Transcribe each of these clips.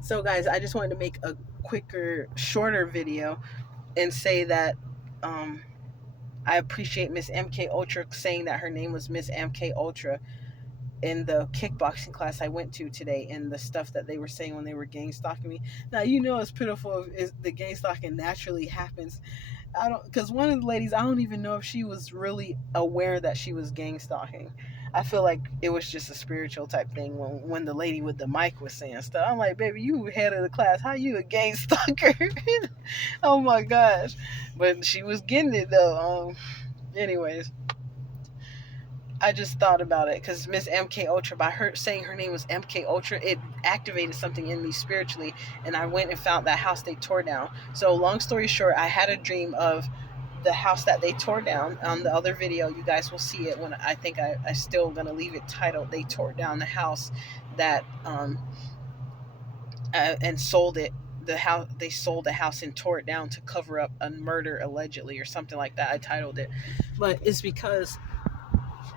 So, guys, I just wanted to make a quicker, shorter video and say that um, I appreciate Miss MK Ultra saying that her name was Miss MK Ultra in the kickboxing class I went to today, and the stuff that they were saying when they were gang stalking me. Now, it's pitiful is the gang stalking naturally happens. I don't, because one of the ladies, I don't even know if she was really aware that she was gang stalking. I feel like it was just a spiritual type thing when the lady with the mic was saying stuff. I'm like, baby, you head of the class. How you a gang stalker? Oh my gosh. But she was getting it though. Anyways, I just thought about it because Miss MK Ultra, by her saying her name was MK Ultra, it activated something in me spiritually, and I went and found that house they tore down. So, long story short, I had a dream of the house that they tore down. On the other video, you guys will see it when I think I still gonna leave it titled "They Tore Down the House That and Sold It." The house they sold the house and tore it down to cover up a murder allegedly or something like that. I titled it, but it's because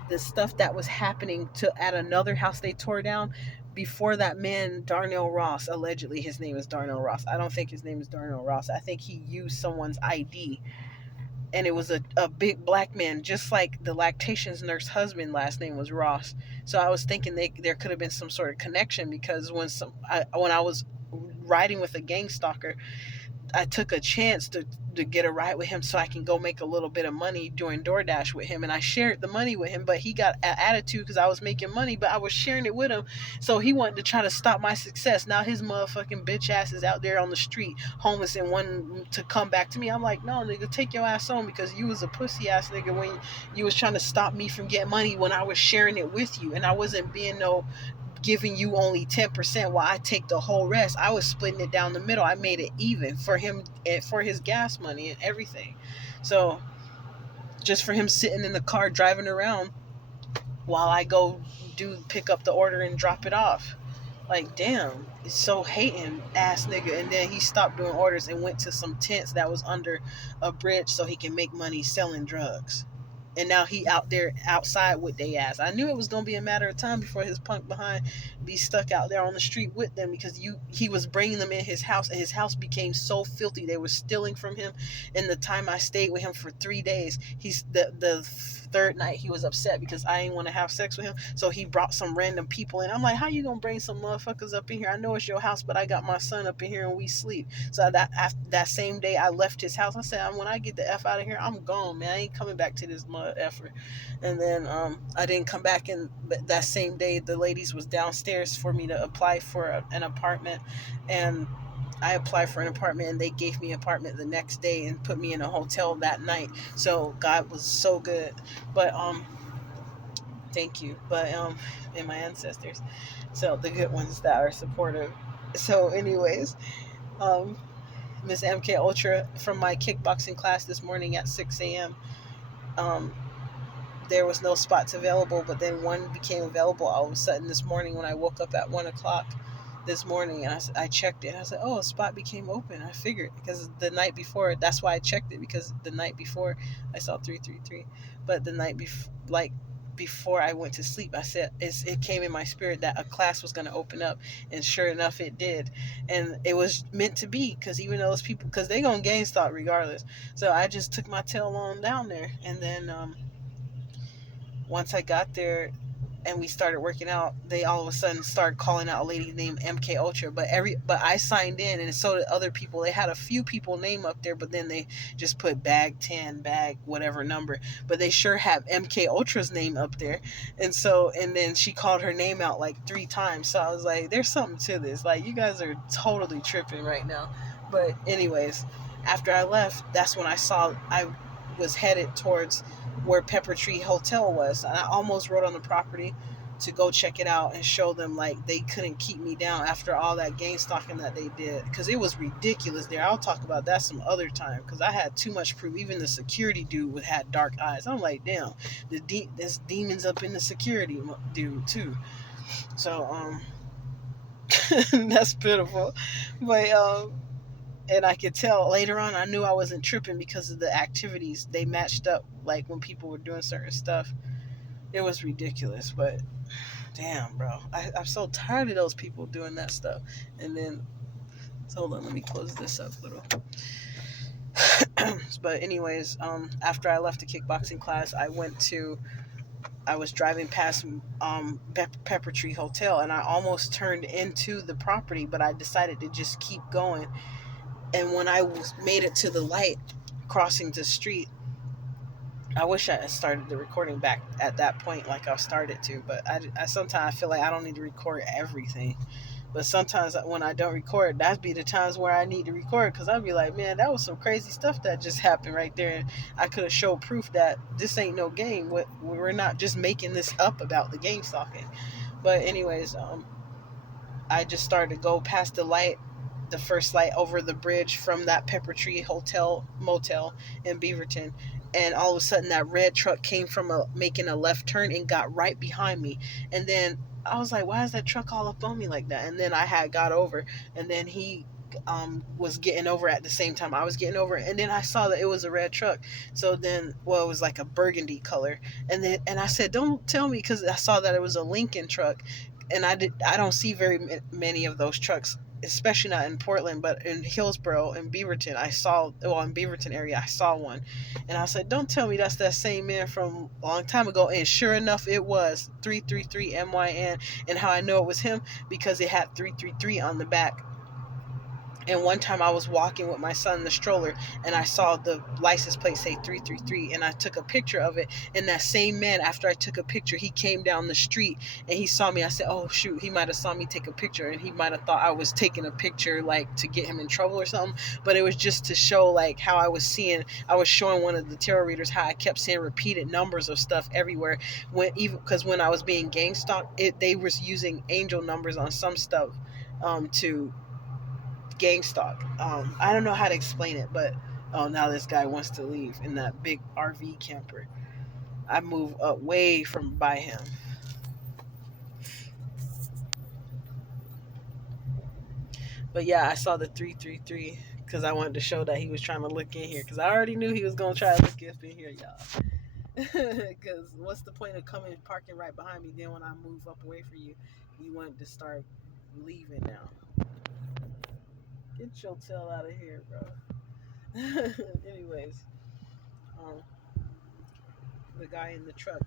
the stuff that was happening to at another house they tore down before that man Darnell Ross, allegedly his name is Darnell Ross. I don't think his name is Darnell Ross. I think he used someone's ID, and it was a big black man, just like the lactations nurse husband last name was Ross. So I was thinking there could have been some sort of connection because when I was riding with a gang stalker, I took a chance to get a ride with him so I can go make a little bit of money doing DoorDash with him. And I shared the money with him, but he got an attitude because I was making money, but I was sharing it with him. So he wanted to try to stop my success. Now his motherfucking bitch ass is out there on the street, homeless, and wanting to come back to me. I'm like, no, nigga, take your ass home because you was a pussy ass nigga when you was trying to stop me from getting money when I was sharing it with you. And I wasn't being no giving you only 10% while I take the whole rest. I was splitting it down the middle. I made it even for him and for his gas money and everything. So just for him sitting in the car driving around while I go do pick up the order and drop it off. Like, damn, it's so hating ass nigga. And then he stopped doing orders and went to some tents that was under a bridge so he can make money selling drugs. And now he out there outside with they ass. I knew it was gonna be a matter of time before his punk behind be stuck out there on the street with them because he was bringing them in his house, and his house became so filthy they were stealing from him. In the time I stayed with him for 3 days, he's the third night he was upset because I didn't want to have sex with him, so he brought some random people in. I'm like, how you gonna bring some motherfuckers up in here? I know it's your house, but I got my son up in here and we sleep. So that same day I left his house. I said, when I get the f out of here, I'm gone, man. I ain't coming back to this mud effort. And then I didn't come back, and that same day the ladies was downstairs for me to apply for an apartment, and I applied for an apartment and they gave me an apartment the next day and put me in a hotel that night. So God was so good. But thank you. But and my ancestors. So the good ones that are supportive. So anyways, um Miss MK Ultra from my kickboxing class this morning at 6 a.m. Um there was no spots available, but then one became available all of a sudden this morning when I woke up at 1 o'clock this morning, and I checked it. And I said, "Oh, a spot became open." I figured because the night before, that's why I checked it, because the night before I saw 333, but the night before, like before I went to sleep, I said it came in my spirit that a class was going to open up, and sure enough, it did, and it was meant to be because even those people, because they gonna gang stalk regardless. So I just took my tail on down there, and then once I got there and we started working out, they all of a sudden started calling out a lady named MK Ultra. But I signed in, and so did other people. They had a few people name up there, but then they just put bag 10, bag whatever number. But they sure have MK Ultra's name up there. And then she called her name out like 3 times. So I was like, there's something to this. Like, you guys are totally tripping right now. But anyways, after I left, that's when I was headed towards where Pepper Tree Hotel was. And I almost rode on the property to go check it out and show them like they couldn't keep me down after all that game stalking that they did, because it was ridiculous there. I'll talk about that some other time because I had too much proof. Even the security dude had dark eyes. I'm like, damn, there's demons up in the security dude too. So that's pitiful. But and I could tell later on, I knew I wasn't tripping because of the activities they matched up, like when people were doing certain stuff. It was ridiculous, but Damn, bro. I'm so tired of those people doing that stuff. And then, so hold on, let me close this up a little. But anyways, after I left the kickboxing class, I was driving past Pepper Tree Hotel, and I almost turned into the property, but I decided to just keep going. And when made it to the light, crossing the street, I wish I had started the recording back at that point, like I started to. But I sometimes feel like I don't need to record everything. But sometimes when I don't record, that'd be the times where I need to record, because I'd be like, man, that was some crazy stuff that just happened right there. And I could have showed proof that this ain't no game. We're not just making this up about the game stalking. But anyways, I just started to go past the first light over the bridge from that Pepper Tree Hotel Motel in Beaverton. And all of a sudden, that red truck came from making a left turn and got right behind me. And then I was like, why is that truck all up on me like that? And then I had got over, and then he was getting over at the same time I was getting over, and then I saw that it was a red truck. So then, well, it was like a burgundy color, and I said, don't tell me, because I saw that it was a Lincoln truck, and I don't see very many of those trucks, especially not in Portland, but in Hillsboro and Beaverton. In Beaverton area, I saw one, and I said, "Don't tell me that's that same man from a long time ago." And sure enough, it was 333 MYN. And how I know it was him, because it had 333 on the back. And one time I was walking with my son in the stroller, and I saw the license plate say 333, and I took a picture of it. And that same man, after I took a picture, he came down the street and he saw me. I said, oh shoot, he might have saw me take a picture, and he might have thought I was taking a picture like to get him in trouble or something. But it was just to show like how I was showing one of the tarot readers how I kept seeing repeated numbers of stuff everywhere, because when I was being gang stalked, they was using angel numbers on some stuff to gang stalk. I don't know how to explain it, but oh, now this guy wants to leave in that big RV camper. I move up way from by him. But yeah, I saw the 333 because I wanted to show that he was trying to look in here, because I already knew he was going to try to look in here, y'all. Because what's the point of coming parking right behind me? Then when I move up away from you, you want to start leaving now. Get your tail out of here, bro. Anyways, um, the guy in the truck,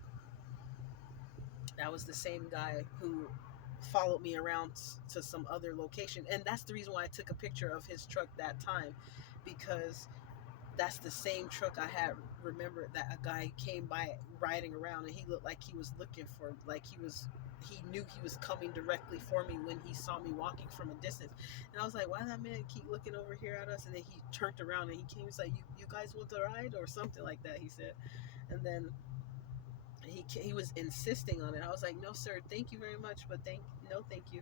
that was the same guy who followed me around to some other location. And that's the reason why I took a picture of his truck that time, because that's the same truck I had remembered that a guy came by riding around, and he looked like he was looking for, like he knew he was coming directly for me when he saw me walking from a distance. And I was like, why that man keep looking over here at us? And then he turned around and he came, he's like, you guys want to ride or something like that, he said. And then he was insisting on it. I was like, no sir, thank you very much, but thank you.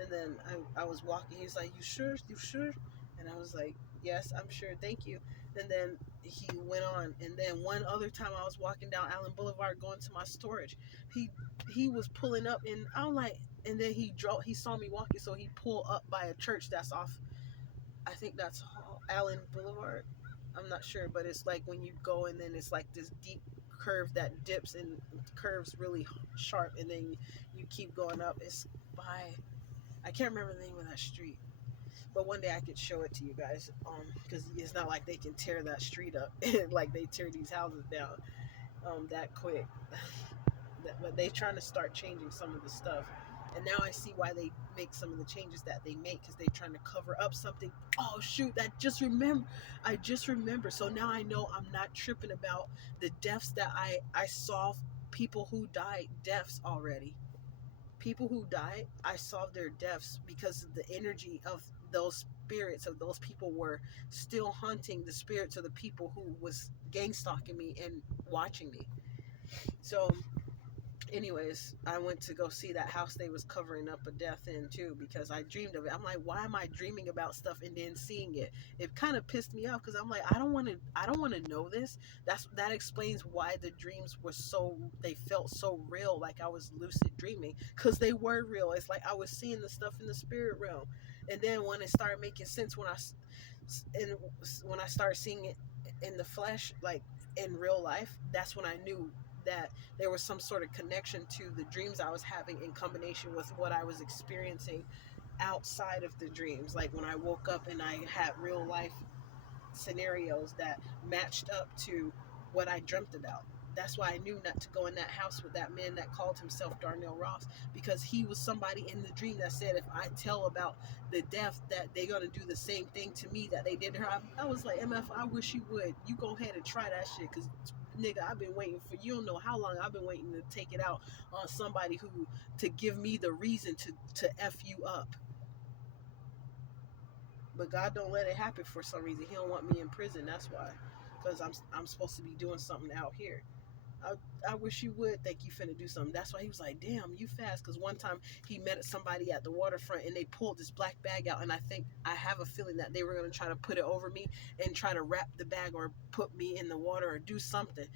And then I was walking, he's like, you sure? And I was like, yes, I'm sure, thank you. And then he went on. And then one other time I was walking down Allen Boulevard going to my storage, he was pulling up, and I'm like, and then he saw me walking, so he pulled up by a church that's off, I think that's Allen Boulevard. I'm not sure, but it's like when you go, and then it's like this deep curve that dips and curves really sharp, and then you keep going up. It's by, I can't remember the name of that street, but one day I could show it to you guys, because it's not like they can tear that street up like they tear these houses down that quick. But they trying to start changing some of the stuff, and now I see why they make some of the changes that they make, because they're trying to cover up something. Oh shoot, I just remember. So now I know I'm not tripping about the deaths that I saw. People who died deaths already, people who died, I saw their deaths because the energy of those spirits of those people were still hunting the spirits of the people who was gang stalking me and watching me. So anyways, I went to go see that house they was covering up a death in too, because I dreamed of it. I'm like, why am I dreaming about stuff and then seeing it? It kind of pissed me off, because I'm like, I don't want to know this. That explains why the dreams were they felt so real, like I was lucid dreaming, because they were real. It's like I was seeing the stuff in the spirit realm. And then when it started making sense, and when I started seeing it in the flesh, like in real life, that's when I knew that there was some sort of connection to the dreams I was having in combination with what I was experiencing outside of the dreams. Like when I woke up and I had real life scenarios that matched up to what I dreamt about. That's why I knew not to go in that house with that man that called himself Darnell Ross, because he was somebody in the dream that said if I tell about the death that they're gonna do the same thing to me that they did to her. I was like, MF, I wish you would. You go ahead and try that shit, cause nigga, I've been waiting for, you don't know how long I've been waiting to take it out on somebody who to give me the reason to f you up. But God don't let it happen for some reason. He don't want me in prison. That's why, because I'm supposed to be doing something out here. I, I wish you would think you finna do something. That's why he was like, damn, you fast. Because one time he met somebody at the waterfront and they pulled this black bag out. And I have a feeling that they were going to try to put it over me and try to wrap the bag or put me in the water or do something.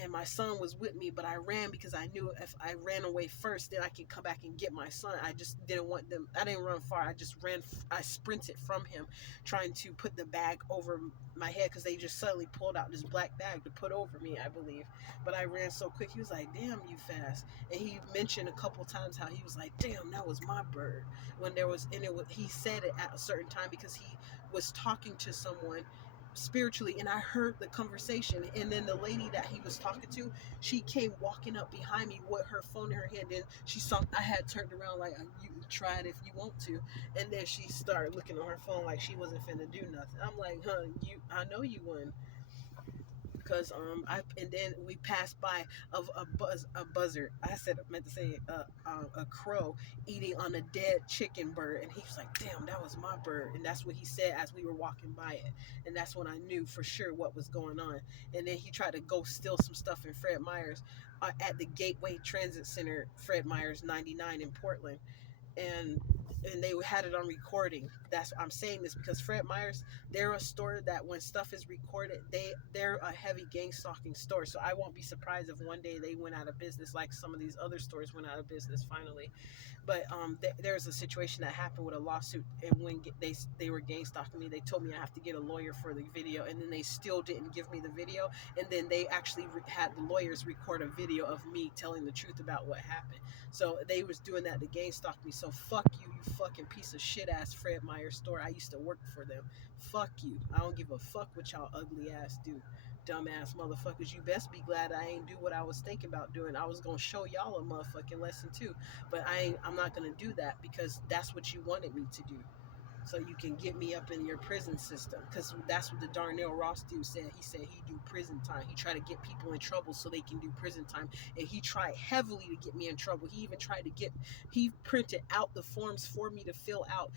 And my son was with me, but I ran because I knew if I ran away first, then I could come back and get my son. I just didn't want them. I didn't run far. I just ran. I sprinted from him, trying to put the bag over my head because they just suddenly pulled out this black bag to put over me, I believe. But I ran so quick. He was like, "Damn, you fast!" And he mentioned a couple times how he was like, "Damn, that was my bird." When there was, and it was, he said it at a certain time because he was talking to someone spiritually, and I heard the conversation, and then the lady that he was talking to, she came walking up behind me with her phone in her hand, and she saw I had turned around like, you try it if you want to, and then she started looking on her phone like she wasn't finna do nothing. I'm like, huh, you, I know you wouldn't. Because I, and then we passed by of a buzzard. I said, I meant to say a crow eating on a dead chicken bird, and he was like, "Damn, that was my bird," and that's what he said as we were walking by it, and that's when I knew for sure what was going on. And then he tried to go steal some stuff in Fred Meyer's at the Gateway Transit Center, Fred Meyer's 99 in Portland, and they had it on recording. That's I'm saying this because Fred Meyer's, they're a store that when stuff is recorded, they're a heavy gang stalking store. So I won't be surprised if one day they went out of business like some of these other stores went out of business finally. But there's a situation that happened with a lawsuit, and when they were gang stalking me, they told me I have to get a lawyer for the video, and then they still didn't give me the video, and then they actually had the lawyers record a video of me telling the truth about what happened. So they was doing that to gang stalk me. So fuck you, you fucking piece of shit ass Fred Meyer store. I used to work for them. Fuck you. I don't give a fuck what y'all ugly ass do. Dumbass motherfuckers. You best be glad I ain't do what I was thinking about doing. I was gonna show y'all a motherfucking lesson too. But I'm not gonna do that because that's what you wanted me to do, so you can get me up in your prison system. Because that's what the Darnell Ross dude said. He said he do prison time. He tried to get people in trouble so they can do prison time, and he tried heavily to get me in trouble. He even tried to get, he printed out the forms for me to fill out,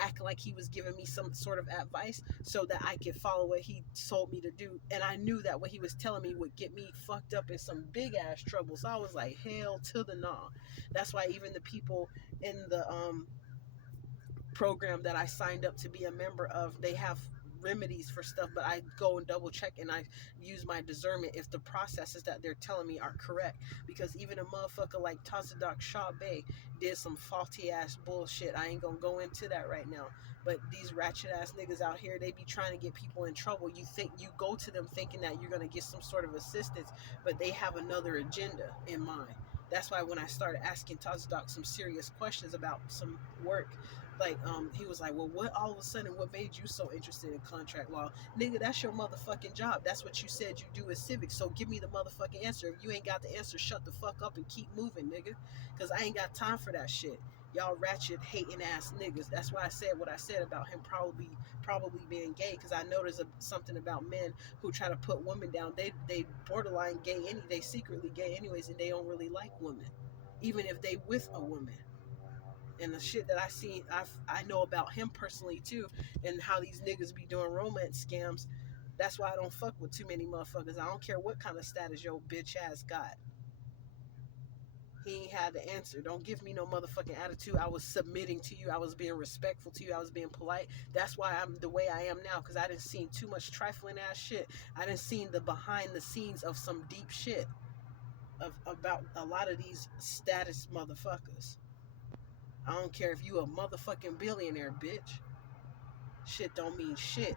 acting like he was giving me some sort of advice so that I could follow what he told me to do. And I knew that what he was telling me would get me fucked up in some big ass trouble. So I was like, hell to the nah. That's why even the people in the program that I signed up to be a member of, they have remedies for stuff, but I go and double check and I use my discernment if the processes that they're telling me are correct. Because even a motherfucker like Tazadak Shaw Bay did some faulty ass bullshit. I ain't gonna go into that right now. But these ratchet ass niggas out here, they be trying to get people in trouble. You think you go to them thinking that you're gonna get some sort of assistance, but they have another agenda in mind. That's why when I started asking Tazadak some serious questions about some work, like he was like, well, what all of a sudden what made you so interested in contract law? Nigga, that's your motherfucking job. That's what you said you do as civics. So give me the motherfucking answer. If you ain't got the answer, shut the fuck up and keep moving, nigga, because I ain't got time for that shit. Y'all ratchet hating ass niggas. That's why I said what I said about him probably being gay, because I know there's something about men who try to put women down. They borderline gay, they secretly gay anyways, and they don't really like women even if they with a woman. And the shit that I know about him personally too, and how these niggas be doing romance scams. That's why I don't fuck with too many motherfuckers. I don't care what kind of status your bitch ass got. He ain't had the answer. Don't give me no motherfucking attitude. I was submitting to you. I was being respectful to you. I was being polite. That's why I'm the way I am now, because I didn't seen too much trifling ass shit. I didn't seen the behind the scenes of some deep shit about a lot of these status motherfuckers. I don't care if you a motherfucking billionaire, bitch. Shit don't mean shit.